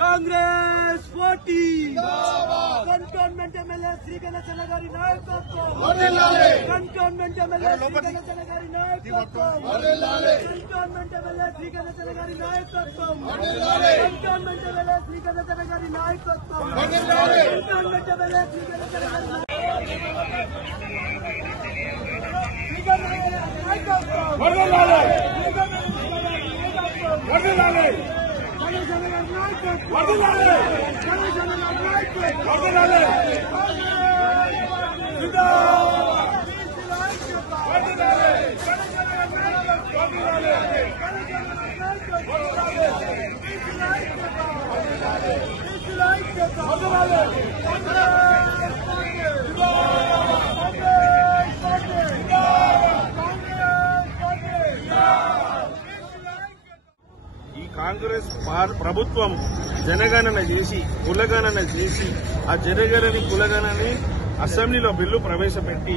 Congress party cantonment MLA Shri Ganeshanna గారి నాయకత్వం, cantonment MLA Shri Ganeshanna గారి నాయకత్వం, కంటోన్మెంట్ ఎమ్మెల్యే శ్రీ గణేశన్న గారి నాయకత్వం, కంటోన్మెంట్ ఎమ్మెల్యే శ్రీ గణేశన్న గారి నాయకత్వం, కంటోన్మెంట్ ఎమ్మెల్యే శ్రీ గణేశన్న గారి ఈ కాంగ్రెస్ ప్రభుత్వం జనగణన చేసి కులగణన చేసి ఆ జనగణని కులగణని అసెంబ్లీలో బిల్లు ప్రవేశపెట్టి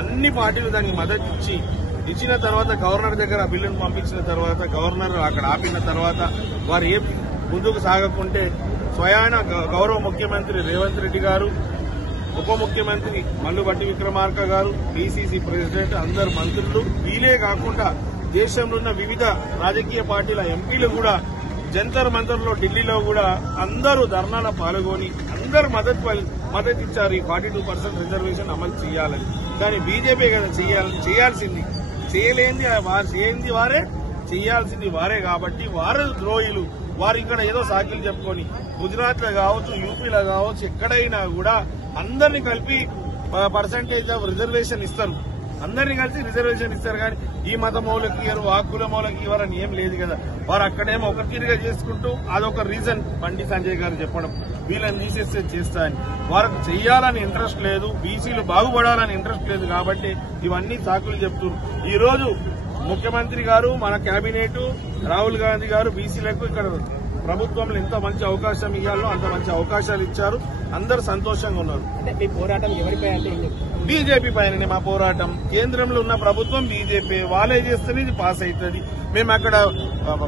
అన్ని పార్టీలు దానికి మద్దతు ఇచ్చిన తర్వాత గవర్నర్ దగ్గర బిల్లును పంపించిన తర్వాత గవర్నర్ అక్కడ ఆపిన తర్వాత వారు ఏ ముందుకు సాగకుంటే స్వయాన గౌరవ ముఖ్యమంత్రి రేవంత్ రెడ్డి గారు, ఉప ముఖ్యమంత్రి మల్లుబట్టి విక్రమార్క గారు, పీసీసీ ప్రెసిడెంట్, అందరు మంత్రులు, వీలే కాకుండా దేశంలో ఉన్న వివిధ రాజకీయ పార్టీల ఎంపీలు కూడా జంతర్ మంతర్లో ఢిల్లీలో కూడా అందరూ ధర్నాలో పాల్గొని అందరూ మద్దతు ఇచ్చారు. ఈ 42% రిజర్వేషన్ అమలు చేయాలని. కానీ బీజేపీ కదా చేయాల్సింది, చేయాల్సింది వారే చేయాల్సింది వారే కాబట్టి వారు ద్రోహులు. వారు ఇక్కడ ఏదో సాకిలు చెప్పుకొని గుజరాత్ లో కావచ్చు, యూపీలో కావచ్చు, ఎక్కడైనా కూడా అందరినీ కలిపి పర్సంటేజ్ ఆఫ్ రిజర్వేషన్ ఇస్తారు. అందరినీ కలిసి రిజర్వేషన్ ఇస్తారు. కానీ ఈ మత మౌలకి ఇవ్వరు, ఆ కుల మౌలకి ఇవ్వరని ఏం లేదు కదా. వారు అక్కడేమో ఒక తీరుగా చేసుకుంటూ అదొక రీజన్ బండి సంజయ్ గారు చెప్పడం, వీళ్ళని తీసేస్తే చేస్తా అని. వారికి చెయ్యాలని ఇంట్రెస్ట్ లేదు, బీసీలు బాగుపడాలని ఇంట్రెస్ట్ లేదు కాబట్టి ఇవన్నీ సాకులు చెప్తున్నారు. ఈ రోజు ముఖ్యమంత్రి గారు, మన కేబినెట్, రాహుల్ గాంధీ గారు బీసీలకు ఇక్కడ ప్రభుత్వంలో ఎంత మంచి అవకాశం ఇవ్వాలో అంత మంచి అవకాశాలు ఇచ్చారు. అందరూ సంతోషంగా ఉన్నారు. పోరాటం ఎవరిపై అంటే బీజేపీ పైననే మా పోరాటం. కేంద్రంలో ఉన్న ప్రభుత్వం బీజేపీ, వాళ్ళే చేస్తేనే ఇది పాస్ అవుతుంది. మేము అక్కడ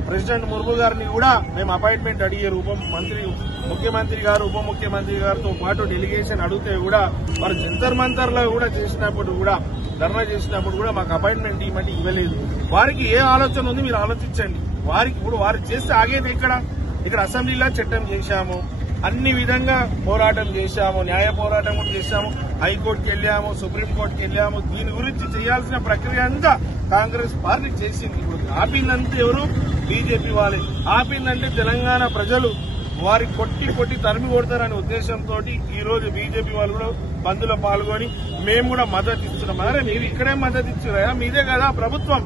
ప్రెసిడెంట్ ముర్ము గారిని కూడా మేము అపాయింట్మెంట్ అడిగారు. ముఖ్యమంత్రి గారు, ఉప ముఖ్యమంత్రి గారితో పాటు డెలిగేషన్ అడిగితే కూడా వారు జంతర్ మంతర్లో కూడా చేసినప్పుడు కూడా ధర్నా చేసినప్పుడు కూడా మాకు అపాయింట్మెంట్ ఇవ్వమంటే ఇవ్వలేదు. వారికి ఏ ఆలోచన ఉంది మీరు ఆలోచించండి. వారికి ఇప్పుడు వారు చేస్తే ఆగేది ఇక్కడ అసెంబ్లీలో చట్టం చేశాము, అన్ని విధంగా పోరాటం చేశాము, న్యాయ పోరాటం కూడా చేశాము, హైకోర్టుకి వెళ్లాము, సుప్రీంకోర్టుకి వెళ్లాము. దీని గురించి చేయాల్సిన ప్రక్రియ అంతా కాంగ్రెస్ పార్టీ చేసింది. ఇప్పుడు ఆపిందంతా ఎవరు? బీజేపీ వాళ్ళే. ఆపిందంటే తెలంగాణ ప్రజలు వారి కొట్టి తరిమి కొడతారనే ఉద్దేశంతో ఈ రోజు బీజేపీ వాళ్ళు కూడా బంద్లో పాల్గొని మేము కూడా మద్దతు ఇస్తున్నాం. అరే మీరు ఇక్కడే మద్దతు ఇచ్చారా? మీదే కదా ప్రభుత్వం.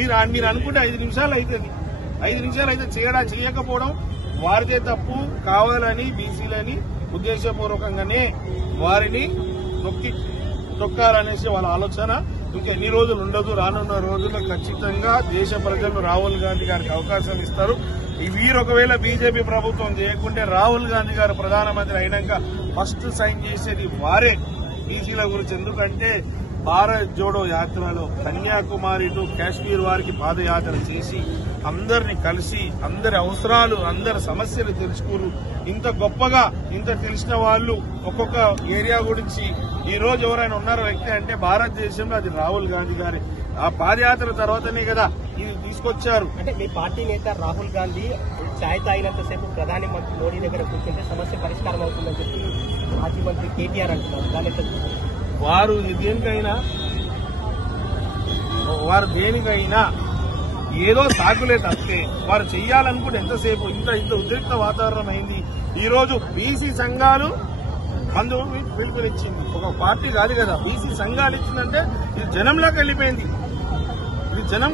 మీరు అనుకుంటే 5 నిమిషాలు అవుతుంది. 5 నిమిషాలు అయితే చేయకపోవడం వారిదే తప్పు. కావాలని బీసీలని ఉద్దేశపూర్వకంగానే వారిని తొక్కాలనేసి వాళ్ళ ఆలోచన. ఇంకా ఎన్ని రోజులు ఉండదు. రానున్న రోజుల్లో ఖచ్చితంగా దేశ ప్రజలు రాహుల్ గాంధీ గారికి అవకాశం ఇస్తారు. వీరు ఒకవేళ బీజేపీ ప్రభుత్వం చేయకుంటే రాహుల్ గాంధీ గారు ప్రధానమంత్రి అయినాక ఫస్ట్ సైన్ చేసేది వారే బీసీల గురించి. ఎందుకంటే భారత్ జోడో యాత్రలో కన్యాకుమారి టు కాశ్మీర్ వారికి పాదయాత్ర చేసి అందరిని కలిసి అందరి అవసరాలు, అందరి సమస్యలు తెలుసుకున్నారు. ఇంత గొప్పగా ఇంత తెలిసిన వాళ్ళు ఒక్కొక్క ఏరియా గురించి ఈ రోజు ఎవరైనా ఉన్నారో వ్యక్తి అంటే భారతదేశంలో అది రాహుల్ గాంధీ గారి. ఆ పాదయాత్ర తర్వాతనే కదా ఇది తీసుకొచ్చారు. అంటే మీ పార్టీ నేత రాహుల్ గాంధీ ఛాయ్ తాగినంతసేపు ప్రధాని మంత్రి మోడీ దగ్గర కూర్చుంటే సమస్య పరిష్కారం అవుతుందని చెప్పి మాజీ మంత్రి కేటీఆర్ అంటున్నారు. దాని ఎట్లా చూస్తారు? వారు దేనికైనా ఏదో సాకులే తప్పితే వారు చెయ్యాలనుకుంటే ఎంతసేపు ఇంత ఉద్రిక్త వాతావరణం అయింది. ఈ రోజు బీసీ సంఘాలు పిలుపునిచ్చింది, ఒక పార్టీ కాదు కదా, బీసీ సంఘాలు ఇచ్చిందంటే ఇది జనంలోకి వెళ్ళిపోయింది. ఇది జనం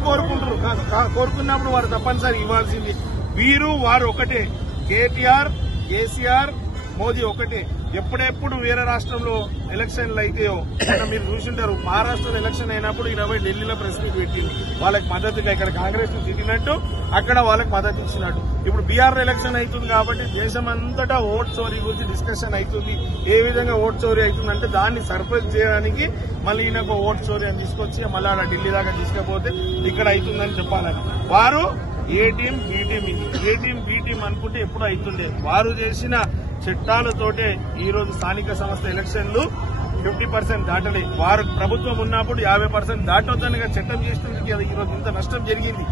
కోరుకున్నప్పుడు వారు తప్పనిసరి ఇవ్వాల్సింది. వారు ఒకటే, కేటీఆర్, కేసీఆర్, మోదీ ఒకటే. ఎప్పుడెప్పుడు వేరే రాష్ట్రంలో ఎలక్షన్లు అయితాయో మీరు చూసింటారు. మహారాష్ట్రలో ఎలక్షన్ అయినప్పుడు 20 ఢిల్లీలో ప్రెస్ మీట్ పెట్టింది వాళ్ళకి మద్దతుగా. ఇక్కడ కాంగ్రెస్ ను తిట్టినట్టు అక్కడ వాళ్ళకి మద్దతు ఇచ్చినట్టు. ఇప్పుడు బీహార్ ఎలక్షన్ అవుతుంది కాబట్టి దేశం అంతటా ఓట్ చోరీ గురించి డిస్కషన్ అవుతుంది. ఏ విధంగా ఓట్ చోరీ అవుతుందంటే దాన్ని సర్ప్రైజ్ చేయడానికి మళ్ళీ ఈయనకు ఓట్ చోరీ అని తీసుకొచ్చి మళ్ళీ అలా ఢిల్లీ దాకా తీసుకుపోతే ఇక్కడ అవుతుందని చెప్పాలని. వారు ఏ టీం బి టీం, ఇది ఏ టీం బి టీం అనుకుంటే ఎప్పుడు అవుతుండేది. వారు చేసిన చట్టాలతోటే ఈ రోజు స్థానిక సంస్థ ఎలక్షన్లు 50% దాటలే. వారు ప్రభుత్వం ఉన్నప్పుడు 50% దాటొద్దనిగా చట్టం చేసినందుకు ఈ రోజు ఇంత నష్టం జరిగింది.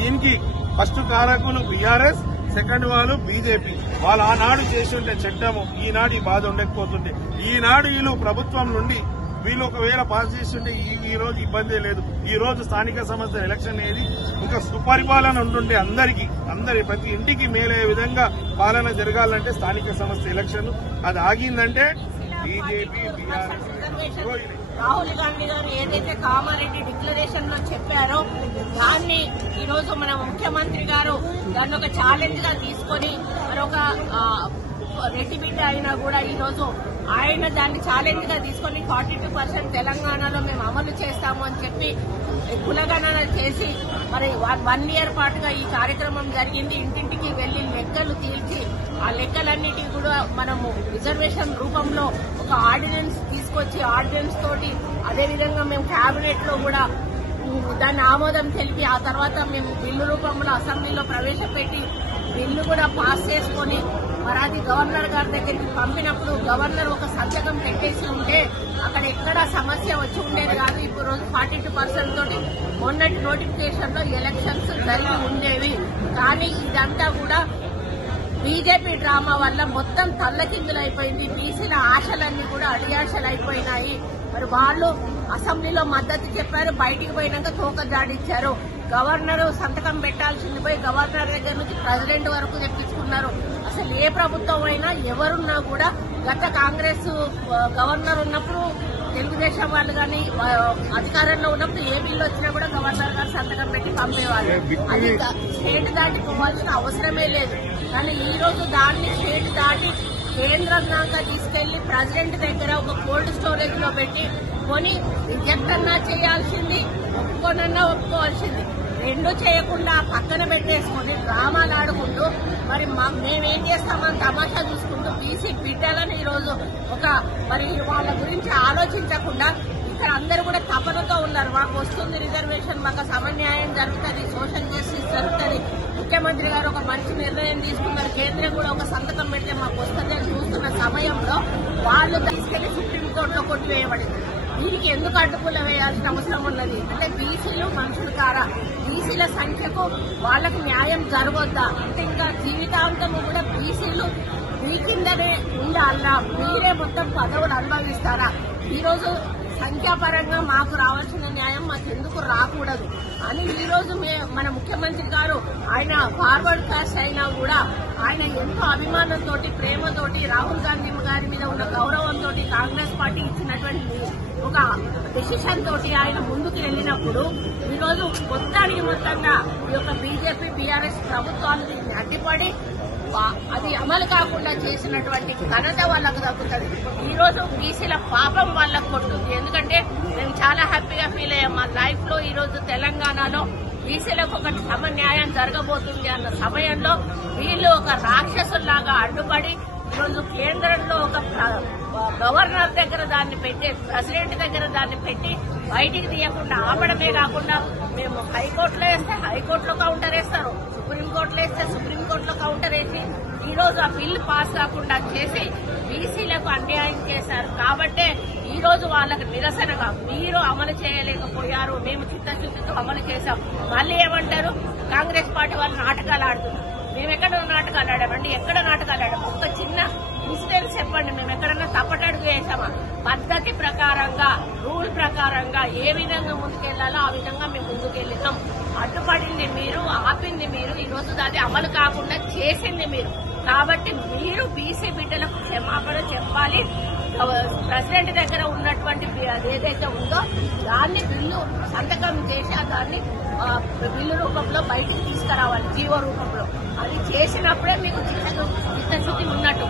దీనికి ఫస్ట్ కారకులు బీఆర్ఎస్, సెకండ్ వాళ్ళు బీజేపీ. వాళ్ళు ఆనాడు చేసి ఉంటే చట్టము ఈనాడు ఈ బాధ ఉండకపోతుంటే. ఈనాడు వీళ్ళు ప్రభుత్వం నుండి వీళ్ళు ఒకవేళ పాస్ చేస్తుంటే ఈ రోజు ఇబ్బందే లేదు. ఈ రోజు స్థానిక సంస్థ ఎలక్షన్ అనేది ఇంకా సుపరిపాలన ఉంటుంటే అందరి ప్రతి ఇంటికి మేలయ్యే విధంగా పాలన జరగాలంటే స్థానిక సంస్థ ఎలక్షన్ అది ఆగిందంటే బీజేపీ, బీఆర్ఎస్. రాహుల్ గాంధీ గారు ఏదైతే కామారెడ్డి డిక్లరేషన్ లో చెప్పారో దాన్ని ఈ రోజు మన ముఖ్యమంత్రి గారు దాన్ని ఒక ఛాలెంజ్ గా తీసుకొని మరొక రెడ్డి బిడ్డ అయినా కూడా ఈ రోజు ఆయన దాన్ని ఛాలెంజ్ గా తీసుకొని 42% తెలంగాణలో మేము అమలు చేస్తాము అని చెప్పి కులగణన చేసి మరి 1 year పాటుగా ఈ కార్యక్రమం జరిగింది. ఇంటింటికి వెళ్లి లెక్కలు తీల్చి ఆ లెక్కలన్నిటి కూడా మనము రిజర్వేషన్ రూపంలో ఒక ఆర్డినెన్స్ తీసుకొచ్చి ఆర్డినెన్స్ తోటి అదేవిధంగా మేము కేబినెట్ లో కూడా దాన్ని ఆమోదం తెలిపి ఆ తర్వాత మేము బిల్లు రూపంలో అసెంబ్లీలో ప్రవేశపెట్టి బిల్లు కూడా పాస్ చేసుకుని మరి అది గవర్నర్ గారి దగ్గరికి పంపినప్పుడు గవర్నర్ ఒక సంతకం పెట్టేసి ఉంటే అక్కడ ఎక్కడా సమస్య వచ్చి ఉండేది కాదు. ఇప్పుడు రోజు 42% తోటి మొన్నటి నోటిఫికేషన్ లో ఎలక్షన్స్ జరిగి ఉండేవి. కానీ ఇదంతా కూడా బీజేపీ డ్రామా వల్ల మొత్తం తల్లకిందులైపోయింది. బీసీల ఆశలన్నీ కూడా అడియాశలు అయిపోయినాయి. మరి వాళ్ళు అసెంబ్లీలో మద్దతు చెప్పారు, బయటికి పోయినాక తోక జాడిచ్చారు. గవర్నర్ సంతకం పెట్టాల్సింది పోయి గవర్నర్ దగ్గర నుంచి ప్రెసిడెంట్ వరకు తెప్పించుకున్నారు. అసలు ఏ ప్రభుత్వం అయినా ఎవరున్నా కూడా గత కాంగ్రెస్ గవర్నర్ ఉన్నప్పుడు తెలుగుదేశం వాళ్ళు కానీ అధికారంలో ఉన్నప్పుడు ఏ బిల్లు వచ్చినా కూడా గవర్నర్ గారు సంతకం పెట్టి పంపేవాళ్ళు. అది స్టేట్ దాటి పోవాల్సిన అవసరమే లేదు. కానీ ఈ రోజు దాన్ని స్టేట్ దాటి కేంద్రం దాకా తీసుకెళ్లి ప్రెసిడెంట్ దగ్గర ఒక కోల్డ్ స్టోరేజ్ లో పెట్టి కొని రిజెక్ట్ అన్నా చేయాల్సింది, ఒప్పుకోనన్నా ఒప్పుకోవాల్సింది. రెండు చేయకుండా పక్కన పెట్టేసుకుని డ్రామాలు ఆడుకుంటూ మరి మేమేం చేస్తామని తమాషా చూసుకుంటూ బీసీ బిడ్డలను ఈరోజు మరి వాళ్ళ గురించి ఆలోచించకుండా ఇక్కడ అందరూ కూడా తపనతో ఉన్నారు. మాకు వస్తుంది రిజర్వేషన్, మాకు సమన్యాయం జరుగుతుంది, సోషల్ జస్టిస్ జరుగుతుంది. ముఖ్యమంత్రి గారు ఒక మంచి నిర్ణయం తీసుకున్నారు, కేంద్రం కూడా ఒక సంతకం పెడితే మాకు వస్తుంది అని చూస్తున్న సమయంలో వాళ్ళు తీసుకెళ్లి సుప్రీంకోర్టులో కొట్టివేయబడింది. దీనికి ఎందుకు అడ్డుపుల వేయాల్సిన అవసరం ఉన్నది? అంటే బీసీలు మనుషులు కారా? బీసీల సంఖ్యకు వాళ్ళకు న్యాయం జరగొద్దా? అంటే ఇంకా జీవితాంతము కూడా బీసీలు మీ కిందనే ఉండాలా? మీరే మొత్తం పదవులు అనుభవిస్తారా? ఈరోజు సంఖ్యాపరంగా మాకు రావాల్సిన న్యాయం మాకు ఎందుకు రాకూడదు అని ఈ రోజు మన ముఖ్యమంత్రి గారు ఆయన ఫార్వర్డ్ కాస్ట్ అయినా కూడా ఆయన ఎంతో అభిమానంతో ప్రేమతోటి రాహుల్ గాంధీ గారి మీద ఉన్న గౌరవంతో కాంగ్రెస్ పార్టీ ఇచ్చినటువంటి ఒక డెసిషన్ తోటి ఆయన ముందుకు వెళ్లినప్పుడు ఈరోజు మొత్తంగా ఈ యొక్క బీజేపీ బీఆర్ఎస్ ప్రభుత్వాలు దీన్ని అడ్డుపడి అది అమలు కాకుండా చేసినటువంటి ఘనత వాళ్ళకు దక్కుతుంది. ఈ రోజు బీసీల పాపం వాళ్ళకు కొట్టుంది. ఎందుకంటే మేము చాలా హ్యాపీగా ఫీల్ అయ్యాం. మా లైఫ్ లో ఈ రోజు తెలంగాణలో బీసీలకు ఒక సమన్యాయం జరగబోతుంది అన్న సమయంలో వీళ్ళు ఒక రాక్షసుల్లాగా అడ్డుపడి ఈరోజు కేంద్రంలో ఒక గవర్నర్ దగ్గర దాన్ని పెట్టి ప్రెసిడెంట్ దగ్గర దాన్ని పెట్టి బయటికి తీయకుండా ఆపడమే కాకుండా మేము హైకోర్టులో వేస్తే హైకోర్టులో కౌంటర్ వేస్తారు, సుప్రీంకోర్టులో వేస్తే సుప్రీంకోర్టులో కౌంటర్ వేసి ఈ రోజు ఆ బిల్లు పాస్ కాకుండా చేసి బీసీలకు అన్యాయం చేశారు. కాబట్టే ఈ రోజు వాళ్ళకు నిరసనగా మీరు అమలు చేయలేకపోయారు, మేము చిత్తశుద్ధితో అమలు చేశాం. మళ్ళీ ఏమంటారు, కాంగ్రెస్ పార్టీ వాళ్ళు నాటకాలు ఆడుతున్నారు. మేము ఎక్కడ నాటకాలు ఆడామండి? ఎక్కడ నాటకాలు ఆడాము? ఒక చిన్న ఇన్సిడెంట్ చెప్పండి. మేము ఎక్కడన్నా తప్పటడుగు వేసామా? పద్ధతి ప్రకారంగా, రూల్ ప్రకారంగా ఏ విధంగా ముందుకెళ్లాలో ఆ విధంగా మేము ముందుకెళ్తాం. అడ్డుపడింది మీరు, ఆపింది మీరు, ఈ రోజు దాన్ని అమలు కాకుండా చేసింది మీరు. కాబట్టి మీరు బీసీ బిడ్డలకు క్షమాపణ చెప్పాలి. ప్రెసిడెంట్ దగ్గర ఉన్నటువంటి ఏదైతే ఉందో దాన్ని బిల్లు సంతకం చేసి దాన్ని బిల్లు రూపంలో బయటికి తీసుకురావాలి, జీవో రూపంలో. అది చేసినప్పుడే మీకు చిత్తశుద్ధి ఉన్నట్టు.